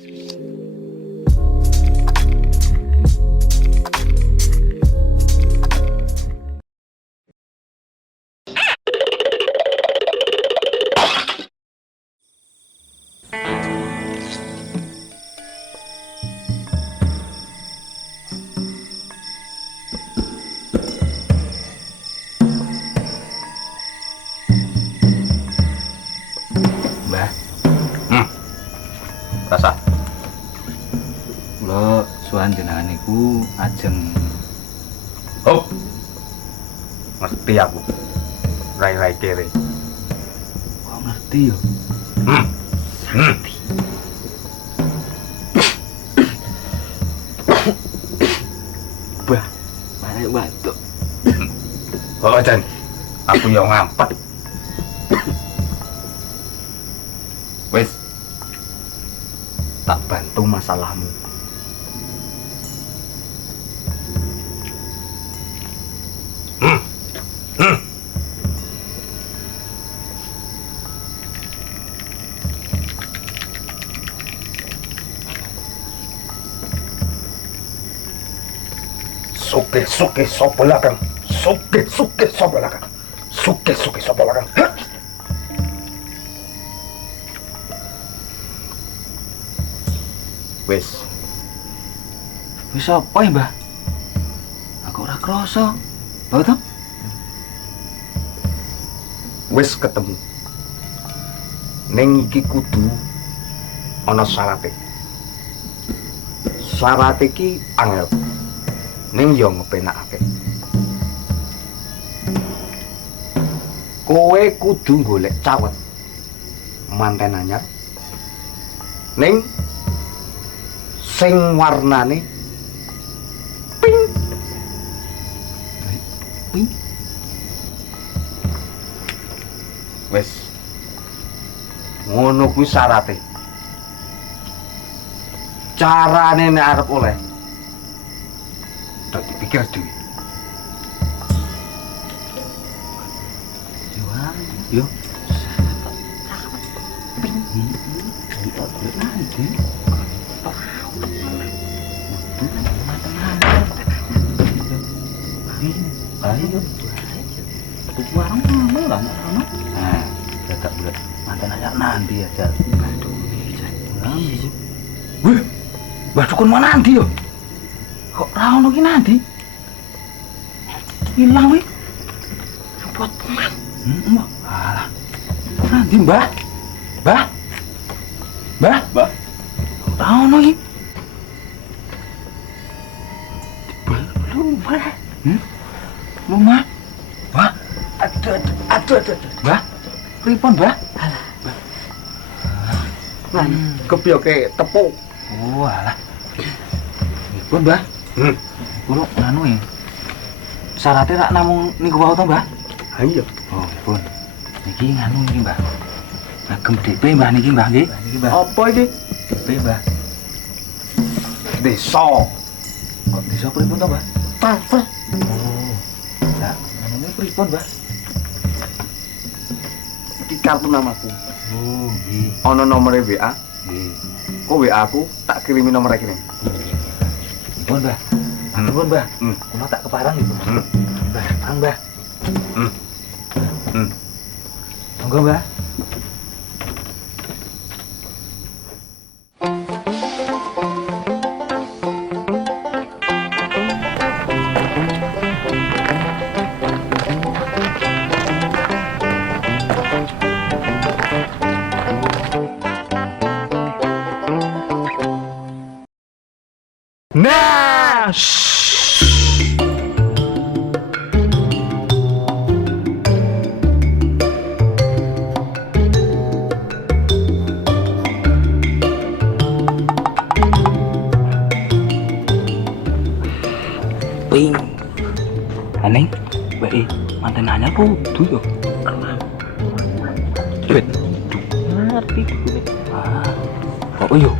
Mbah, Rasa kula suwan jenengan niku ajeng hop. Ngerti aku. Rai-rai kere. kok ngerti yo. Ngerti. Bah, bare batuk. Oh, Jan. Aku yang ngampet. Wes. Tak bantu masalahmu. Suke sapa lakang. Suke sapa lakang. Suke sapa lakang. Wes. Wis apa ya, Mbah? Aku ora krasa. Lho to? Wis ketemu. Ning iki kudu ana syarate. Syarat iki angel. Ning yo ngepenakake. Kowe kudu golek cawet. Manten anyar. Ning sing warnane pink. Pink. Wes. Ngono kuwi syarate. Carane nek arep oleh. Tak dipikir dhewe. Yo. Pink. Nanti. Ayo. Warung mana lah, anak. Nah, tak bulat. Mantan aja nanti aja. Aduh, wih, Mbah Dukun mana nanti yo? Kok rawon lagi nanti? Hilang wih. Buat peman. Mbah. Alah. Nanti Mbah. Mbah. Mbah. Rawon lagi. Belum, Mbah. Lumah. Mbah. Aduh. Mbah. Pripun, Mbah? Alah. Nah, kepioke tepuk. Oh, alah. Pripun, Mbah? Kulo nganu ya. Syaratnya rak namung niku wae to, Mbah? Ha iya. Oh, pun. Niki nganu iki, Mbah. Ngagem DP, Mbah niki, Mbah nggih. Niki, Mbah. Apa iki? DP, Mbah. Desa. Kok desa pripun to, Mbah? Transfer. Oh. Lah, namanya pripun, Mbah? Iki kartu namaku. Oh, nggih. Ana nomere WA. Nggih. Kok WA aku tak kirimi nomor iki. Pun, Mbah. Pun, Mbah. Hmm. Kulo tak keparang iku. Mbah, Mbah. Monggo, Mbah. Nah, Ping. Aneh, wae manten anyar kudu yo. Duit. Ngerti duit. Oh yo.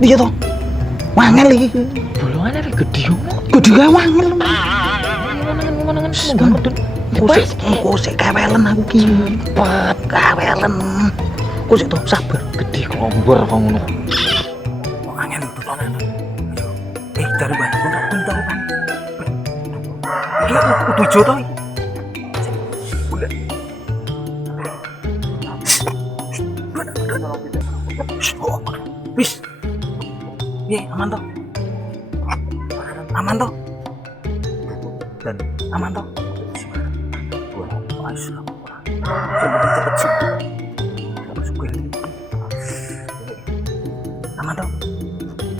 piye to? Wangel iki. Bolongane iki gedhe yo. Gedhe kae wangel. Ngono-ngono munggah medun. Kusik kewelen aku ki. Cepet kewelen. Kusik to sabar. Gedhe kok ngomber kok ngono. Angel dodolan. Cari banyak pun tahu kan. Iki kudu ijo to iki. Wis. Piye aman to? Aman to? Dan aman to? Wah, asyik. Cepet sih. Aman to?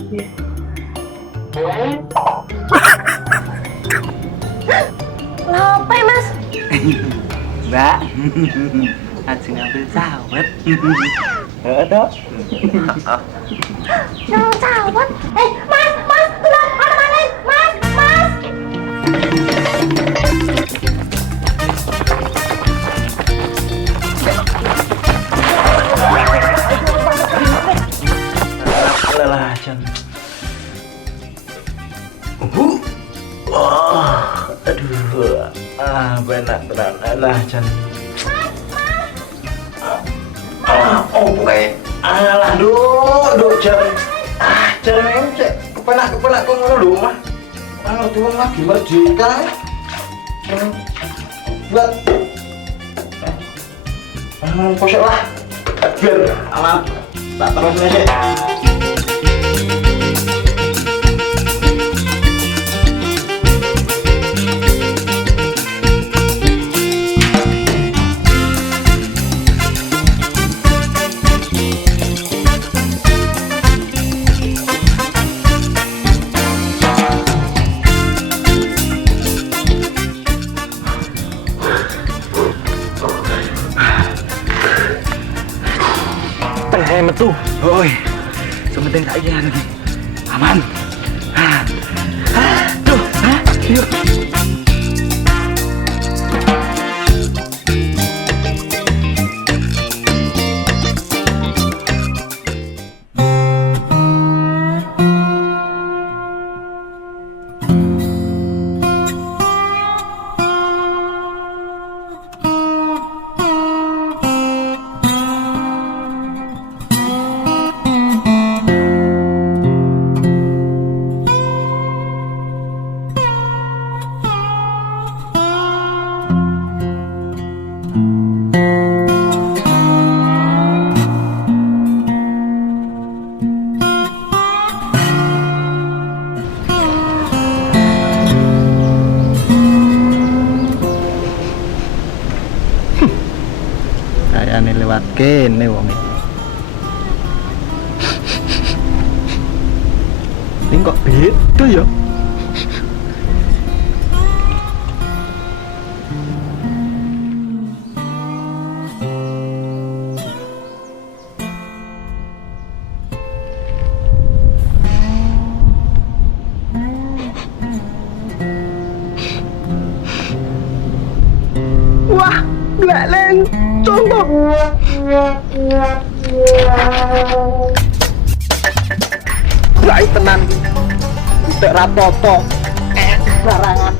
Piye? Ngapa Mas? Mbak, aja ngambil sawet. Heeh toh. Nyolong sawat? Mas, tolong ada maling, Mas. Lelah Jan. Aduh. Benar lelah Jan. Oke. Alah, duk Jan. Jan cek kepenak kok ngono lho, Mah. Ngerti wong lagi merdeka. Buat. Kosek lah. Biar aman. Tak terus nih. Metu. Oi. Sementing tak iki lagi. Aman. Duh, yuk. Kayane lewat kene wong iki. Ning kok beda ya? Wah, lelen contoh. Rai tenan. Tek rapoto. Barangan.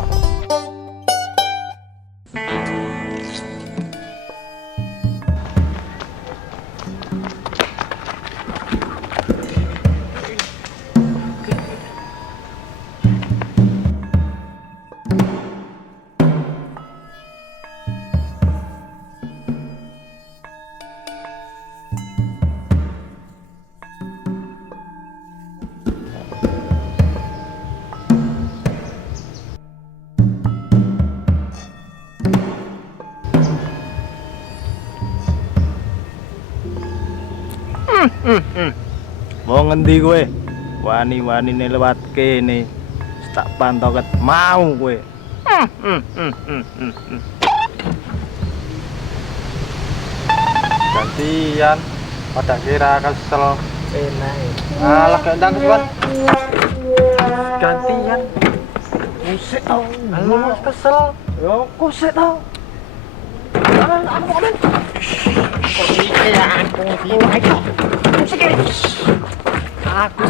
Mau ngendi kowe? Wani-wanine lewat kene. Wis tak pantau ket mau kowe. Gantian pada kira kesel. Enak. Alah gendang kesuwen. Gantian. Kusik tau. Alah kesel. Yo kusik tau. Aku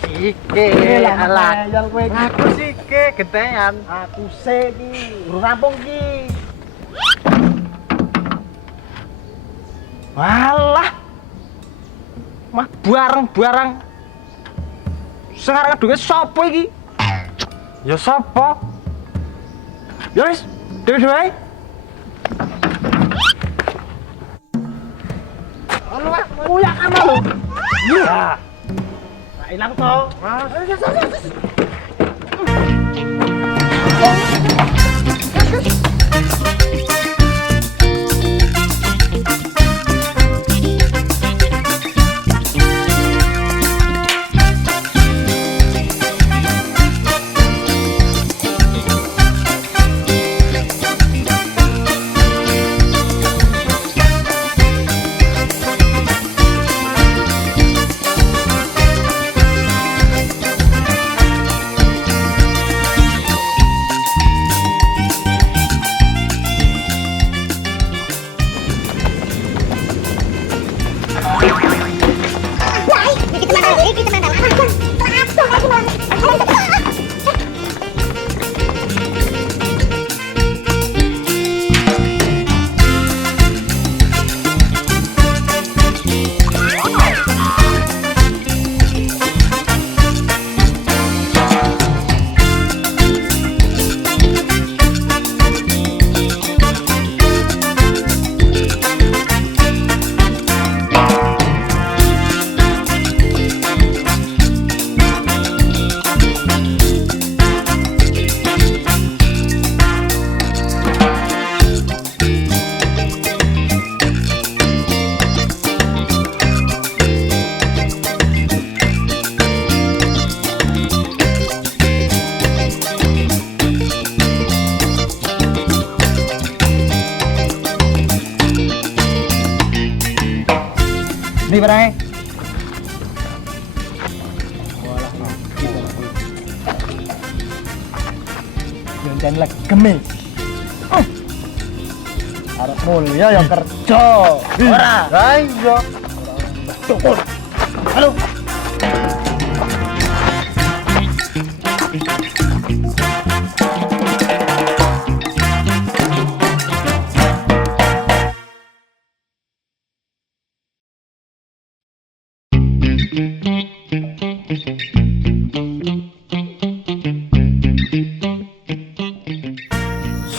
sike alah. Aku sike gentean. Aku iki urung rampung iki. Walah. Mah barang-barang. Sekarang duwe sapa iki? Ya sapa? Ya wis, dhewe-dhewe. Halo, Mas. Kuya kamu lho. Iya. Nah, ilang to. Ini barangnya. Jangan lagi gemis. Arep mulia yang kerja. Ora. Lah iya. Tukul. Halo.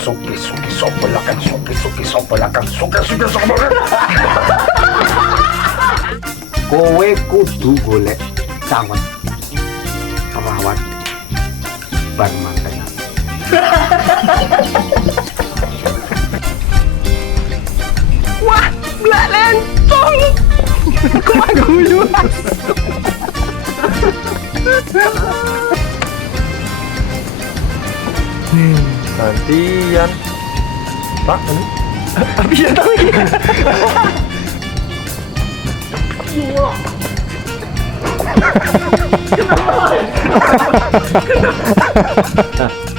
Suki sobelakan, suki sobelakan, suki sobelakan. Kowe kudu golek cawet perawat bar mantenan. Wah, blak lencong. Kumaguyu. Gantian. Pak, ini. Bisa tahu ini. Kenapa?